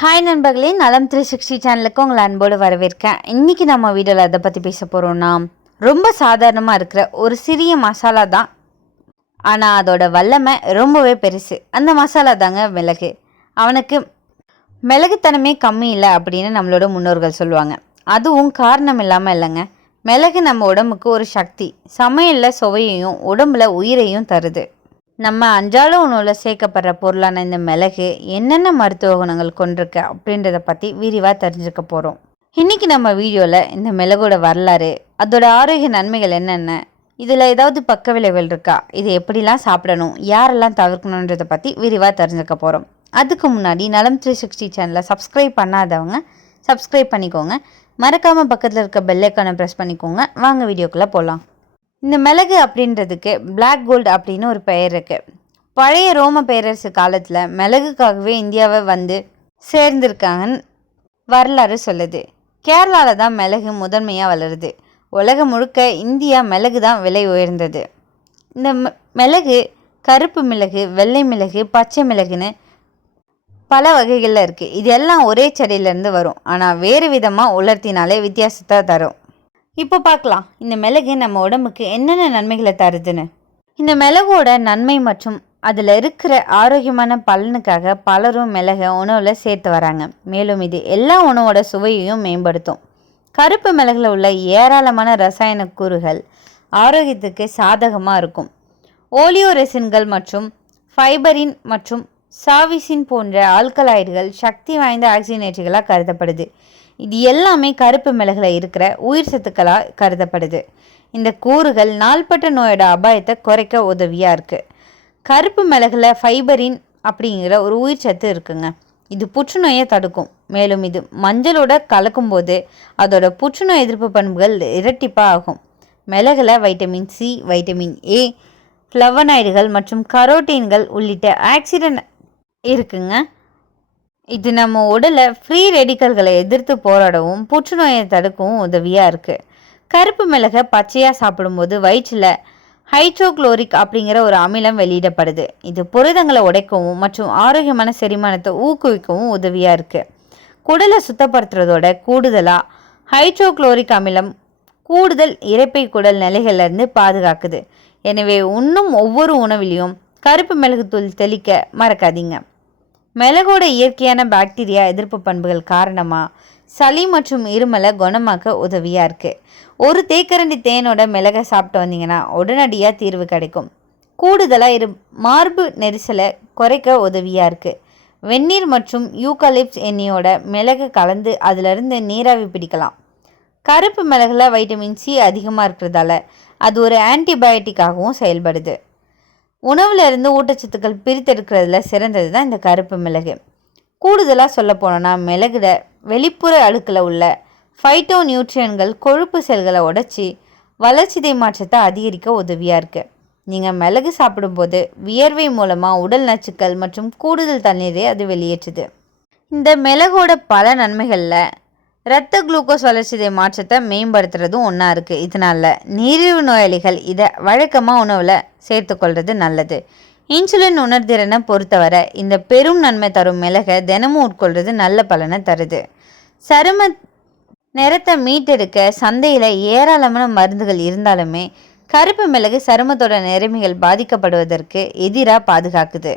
Hi நண்பர்களே, நலம் 360 சேனலுக்கு உங்களை அன்போடு வரவேற்கேன். இன்றைக்கி நம்ம வீடியோவில் அதை பற்றி பேச போகிறோம்னா, ரொம்ப சாதாரணமாக இருக்கிற ஒரு சிறிய மசாலா தான், ஆனால் அதோட வல்லமை ரொம்பவே பெருசு. அந்த மசாலா தாங்க மிளகு. அவனுக்கு மிளகுத்தனமே கம்மி இல்லை அப்படின்னு நம்மளோட முன்னோர்கள் சொல்லுவாங்க. அதுவும் காரணம் இல்லாமல் இல்லைங்க. மிளகு நம்ம உடம்புக்கு ஒரு சக்தி, சமையலில் சுவையையும் உடம்புல உயிரையும் தருது. நம்ம அன்றாட உணவில் சேர்க்கப்படுற பொருளான இந்த மிளகு என்னென்ன மருத்துவ குணங்கள் கொண்டிருக்கு அப்படின்றத பற்றி விரிவாக தெரிஞ்சுக்க போகிறோம். இன்றைக்கி நம்ம வீடியோவில் இந்த மிளகோட வரலாறு, அதோட ஆரோக்கிய நன்மைகள் என்னென்ன, இதில் ஏதாவது பக்க விளைவுகள் இருக்கா, இது எப்படிலாம் சாப்பிடணும், யாரெல்லாம் தவிர்க்கணுன்றதை பற்றி விரிவாக தெரிஞ்சுக்க போகிறோம். அதுக்கு முன்னாடி நலம் 360 சேனலை சப்ஸ்கிரைப் பண்ணாதவங்க சப்ஸ்கிரைப் பண்ணிக்கோங்க. மறக்காமல் பக்கத்தில் இருக்க பெல் ஐக்கானை ப்ரெஸ் பண்ணிக்கோங்க. வாங்க வீடியோக்குள்ளே போகலாம். இந்த மிளகு அப்படின்றதுக்கு பிளாக் கோல்டு அப்படின்னு ஒரு பெயர் இருக்குது. பழைய ரோம பேரரசு காலத்தில் மிளகுக்காகவே இந்தியாவை வந்து சேர்ந்திருக்காங்கன்னு வரலாறு சொல்லுது. கேரளாவில் தான் மிளகு முதன்மையாக வளருது. உலகம் முழுக்க இந்தியா மிளகு தான் விலை உயர்ந்தது. இந்த மிளகு கருப்பு மிளகு, வெள்ளை மிளகு, பச்சை மிளகுன்னு பல வகைகளில் இருக்குது. இது எல்லாம் ஒரே செடியிலேருந்து வரும், ஆனால் வேறு விதமாக உலர்த்தினாலே வித்தியாசத்தை தரும். இப்போ பார்க்கலாம் இந்த மிளகு நம்ம உடம்புக்கு என்னென்ன நன்மைகளை தருதுன்னு. இந்த மிளகோட நன்மை மற்றும் அதில் இருக்கிற ஆரோக்கியமான பலனுக்காக பலரும் மிளகை உணவில் சேர்த்து வராங்க. மேலும் இது எல்லா உணவோட சுவையையும் மேம்படுத்தும். கருப்பு மிளகுல உள்ள ஏராளமான ரசாயன கூறுகள் ஆரோக்கியத்துக்கு சாதகமாக இருக்கும். ஓலியோரெசின்கள் மற்றும் ஃபைபரின் மற்றும் சாவிசின் போன்ற ஆல்கலாய்டுகள் சக்தி வாய்ந்த ஆக்சிஜனேற்றிகளாக கருதப்படுது. இது எல்லாமே கருப்பு மிளகுல இருக்கிற உயிர் சத்துக்களாக கருதப்படுது. இந்த கூறுகள் நாள்பட்ட நோயோட அபாயத்தை குறைக்க உதவியாக இருக்குது. கருப்பு மிளகுல ஃபைபரின் அப்படிங்கிற ஒரு உயிர் சத்து இருக்குங்க. இது புற்றுநோயை தடுக்கும். மேலும் இது மஞ்சளோட கலக்கும்போது அதோட புற்றுநோய் எதிர்ப்பு பண்புகள் இரட்டிப்பாக ஆகும். மிளகுல வைட்டமின் சி, வைட்டமின் ஏ, ஃப்ளவனாய்டுகள் மற்றும் கரோட்டீன்கள் உள்ளிட்ட ஆக்சிடென்ட் இருக்குங்க. இது நம்ம உடலை ஃப்ரீ ரெடிக்கல்களை எதிர்த்து போராடவும் புற்றுநோயை தடுக்கவும் உதவியாக இருக்குது. கருப்பு மிளகை பச்சையாக சாப்பிடும்போது வயிற்றில் ஹைட்ரோக்ளோரிக் அப்படிங்கிற ஒரு அமிலம் வெளியிடப்படுது. இது புரதங்களை உடைக்கவும் மற்றும் ஆரோக்கியமான செரிமானத்தை ஊக்குவிக்கவும் உதவியாக இருக்குது. குடலை சுத்தப்படுத்துறதோட கூடுதலாக ஹைட்ரோக்ளோரிக் அமிலம் கூடுதல் இரைப்பை குடல் நிலைகளிலிருந்து பாதுகாக்குது. எனவே உண்ணும் ஒவ்வொரு உணவிலையும் கருப்பு மிளகுத்தூள் தெளிக்க மறக்காதீங்க. மிளகோட இயற்கையான பாக்டீரியா எதிர்ப்பு பண்புகள் காரணமாக சளி மற்றும் இருமலை குணமாக்க உதவியாக இருக்குது. ஒரு தேக்கரண்டி தேனோட மிளகை சாப்பிட்டு வந்தீங்கன்னா உடனடியாக தீர்வு கிடைக்கும். கூடுதலாக மார்பு நெரிசலை குறைக்க உதவியாக இருக்குது. வெந்நீர் மற்றும் யூக்கலிப்ஸ் எண்ணெயோட மிளகு கலந்து அதிலிருந்து நீராவி பிடிக்கலாம். கருப்பு மிளகுல வைட்டமின் சி அதிகமாக இருக்கிறதால அது ஒரு ஆன்டிபயோட்டிக்காகவும் செயல்படுது. உணவுல இருந்து ஊட்டச்சத்துக்கள் பிரித்தெடுக்கிறதுல சிறந்தது தான் இந்த கருப்பு மிளகு. கூடுதலாக சொல்ல போனோன்னா மிளகுல வெளிப்புற அழுக்கில் உள்ள ஃபைட்டோ நியூட்ரியன்கள் கொழுப்பு செல்களை உடைச்சி வளர்ச்சிதை மாற்றத்தை அதிகரிக்க உதவியாக இருக்குது. நீங்கள் மிளகு சாப்பிடும்போது வியர்வை மூலமாக உடல் நச்சுக்கள் மற்றும் கூடுதல் தண்ணீரை அது வெளியேற்றுது. இந்த மிளகோட பல நன்மைகளில் இரத்த குளுக்கோஸ் வளர்ச்சிதை மாற்றத்தை மேம்படுத்துறதும் ஒன்றா இருக்குது. இதனால் நீரிழிவு நோயாளிகள் இதை வழக்கமாக உணவில் சேர்த்துக்கொள்வது நல்லது. இன்சுலின் உணர்திறனை பொறுத்தவரை இந்த பெரும் நன்மை தரும் மிளகை தினமும் உட்கொள்வது நல்ல பலனை தருது. சரும நிறத்தை மீட்டெடுக்க சந்தையில் ஏராளமான மருந்துகள் இருந்தாலுமே கருப்பு மிளகு சருமத்தோட நிறமிகள் பாதிக்கப்படுவதற்கு எதிராக பாதுகாக்குது.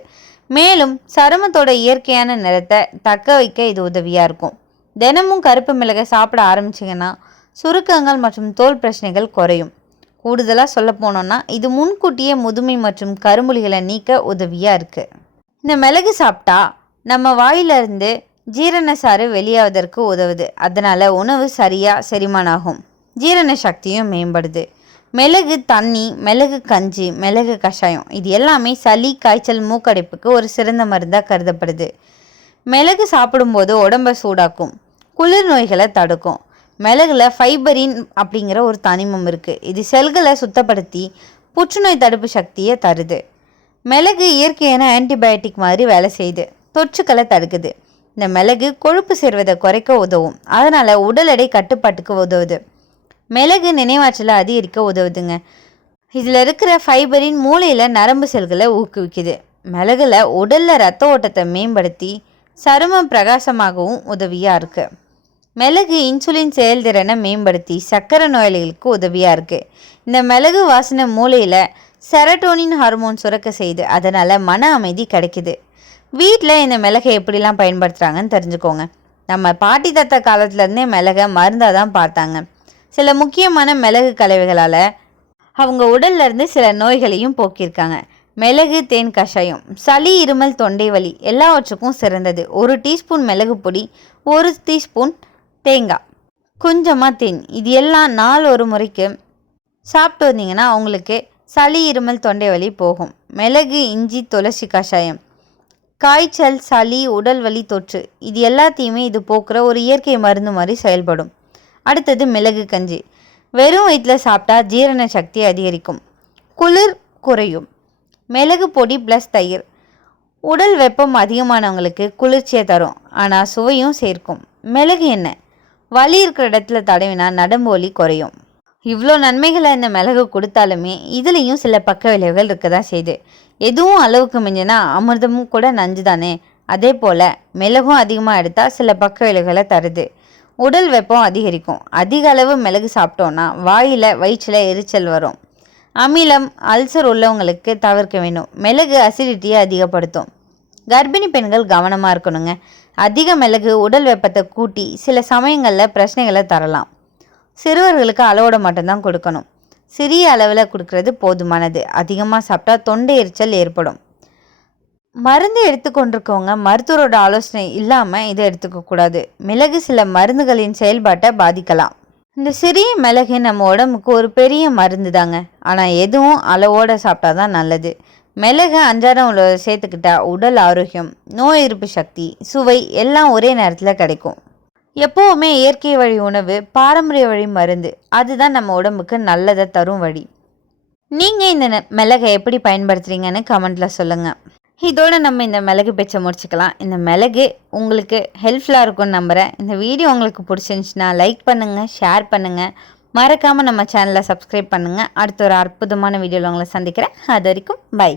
மேலும் சருமத்தோட இயற்கையான நிறத்தை தக்க வைக்க இது உதவியாக இருக்கும். தினமும் கருப்பு மிளகை சாப்பிட ஆரம்பிச்சிங்கன்னா சுருக்கங்கள் மற்றும் தோல் பிரச்சனைகள் குறையும். கூடுதலாக சொல்ல போனோன்னா இது முன்கூட்டியே முதுமை மற்றும் கரும்புலிகளை நீக்க உதவியாக இருக்குது. இந்த மிளகு சாப்பிட்டா நம்ம வாயிலிருந்து ஜீரண சாறு வெளியாவதற்கு உதவுது. அதனால் உணவு சரியாக செரிமானாகும், ஜீரண சக்தியும் மேம்படுது. மிளகு தண்ணி, மிளகு கஞ்சி, மிளகு கஷாயம் இது எல்லாமே சளி, காய்ச்சல், மூக்கடைப்புக்கு ஒரு சிறந்த மருந்தாக கருதப்படுது. மிளகு சாப்பிடும்போது உடம்பை சூடாக்கும், குளிர் நோய்களை தடுக்கும். மிளகுல ஃபைபரின் அப்படிங்கிற ஒரு தனிமம் இருக்குது. இது செல்களை சுத்தப்படுத்தி புற்றுநோய் தடுப்பு சக்தியை தருது. மிளகு இயற்கையான ஆன்டிபயோட்டிக் மாதிரி வேலை செய்யுது, தொற்றுக்களை தடுக்குது. இந்த மிளகு கொழுப்பு சேர்வதை குறைக்க உதவும், அதனால் உடல் எடை கட்டுப்பாட்டுக்கு உதவுது. மிளகு நினைவாற்றலை அதிகரிக்க உதவுதுங்க. இதில் இருக்கிற ஃபைபரின் மூளையில் நரம்பு செல்களை ஊக்குவிக்குது. மிளகுல உடலில் ரத்த ஓட்டத்தை மேம்படுத்தி சருமம் பிரகாசமாகவும் உதவியாக இருக்குது. மிளகு இன்சுலின் செயல்திறனை மேம்படுத்தி சர்க்கரை நோயாளிகளுக்கு உதவியாக இருக்குது. இந்த மிளகு வாசனை மூளையில் செரட்டோனின் ஹார்மோன் சுரக்க செய்து அதனால் மன அமைதி கிடைக்குது. வீட்டில் இந்த மிளகை எப்படிலாம் பயன்படுத்துகிறாங்கன்னு தெரிஞ்சுக்கோங்க. நம்ம பாட்டி தாத்தா காலத்துலேருந்தே மிளகை மருந்தாக தான் பார்த்தாங்க. சில முக்கியமான மிளகு கலவைகளால் அவங்க உடல்லேருந்து சில நோய்களையும் போக்கியிருக்காங்க. மிளகு தேன் கஷாயம் சளி, இருமல், தொண்டை வலி எல்லாவற்றுக்கும் சிறந்தது. 1 டீஸ்பூன் மிளகு பொடி, 1 டீஸ்பூன் தேங்காய், கொஞ்சமாக தேன், இது எல்லாம் நாள் ஒரு முறைக்கு சாப்பிட்டு வந்தீங்கன்னா உங்களுக்கு சளி, இருமல், தொண்டை வலி போகும். மிளகு, இஞ்சி, துளசி கஷாயம் காய்ச்சல், சளி, உடல் வலி, தொற்று இது எல்லாத்தையுமே இது போக்குற ஒரு இயற்கை மருந்து மாதிரி செயல்படும். அடுத்தது மிளகு கஞ்சி. வெறும் வயிற்றில் சாப்பிட்டா ஜீரண சக்தி அதிகரிக்கும், குளிர் குறையும். மிளகு பொடி ப்ளஸ் தயிர் உடல் வெப்பம் அதிகமானவங்களுக்கு குளிர்ச்சியை தரும், ஆனால் சுவையும் சேர்க்கும். மிளகு எண்ணெய் வலி இருக்கிற இடத்துல தடவினா நரம்பு வலி குறையும். இவ்வளோ நன்மைகளை இந்த மிளகு கொடுத்தாலுமே இதுலேயும் சில பக்க விளைவுகள் இருக்க தான் செய்யுது. எதுவும் அளவுக்கு மிஞ்சினா அமிர்தமும் கூட நஞ்சு தானே. அதே போல் மிளகும் அதிகமாக எடுத்தால் சில பக்க விளைவுகளை தருது. உடல் வெப்பம் அதிகரிக்கும். அதிக அளவு மிளகு சாப்பிட்டோன்னா வாயில் வயிற்றில் எரிச்சல் வரும். அமிலம், அல்சர் உள்ளவங்களுக்கு தவிர்க்க வேணும். மிளகு அசிடிட்டியை அதிகப்படுத்தும். கர்ப்பிணி பெண்கள் கவனமாக இருக்கணுங்க. அதிக மிளகு உடல் வெப்பத்தை கூட்டி சில சமயங்களில் பிரச்சனைகளை தரலாம். சிறுவர்களுக்கு அளவோட மட்டும்தான் கொடுக்கணும். சிறிய அளவில் கொடுக்கறது போதுமானது. அதிகமாக சாப்பிட்டா தொண்டை எரிச்சல் ஏற்படும். மருந்து எடுத்துக்கொண்டிருக்கவங்க மருத்துவரோட ஆலோசனை இல்லாமல் இதை எடுத்துக்கக்கூடாது. மிளகு சில மருந்துகளின் செயல்பாட்டை பாதிக்கலாம். இந்த சிறிய மிளகு நம்ம உடம்புக்கு ஒரு பெரிய மருந்து தாங்க. ஆனால் எதுவும் அளவோடு சாப்பிட்டா தான் நல்லது. மிளகு அன்றாடம் சேர்த்துக்கிட்டா உடல் ஆரோக்கியம், நோய் எதிர்ப்பு சக்தி, சுவை எல்லாம் ஒரே நேரத்தில் கிடைக்கும். எப்போவுமே இயற்கை வழி உணவு, பாரம்பரிய வழி மருந்து, அதுதான் நம்ம உடம்புக்கு நல்லதை தரும் வழி. நீங்கள் இந்த மிளகை எப்படி பயன்படுத்துகிறீங்கன்னு கமெண்ட்டில் சொல்லுங்கள். இதோடு நம்ம இந்த மிளகு பேச்சை முடிச்சுக்கலாம். இந்த மிளகு உங்களுக்கு ஹெல்ப்ஃபுல்லாக இருக்கும்னு நம்புகிறேன். இந்த வீடியோ உங்களுக்கு பிடிச்சிருந்துச்சுன்னா லைக் பண்ணுங்கள், ஷேர் பண்ணுங்கள், மறக்காமல் நம்ம சேனலை சப்ஸ்கிரைப் பண்ணுங்கள். அடுத்த ஒரு அற்புதமான வீடியோவில் உங்களை சந்திக்கிறேன். அது வரைக்கும் பை.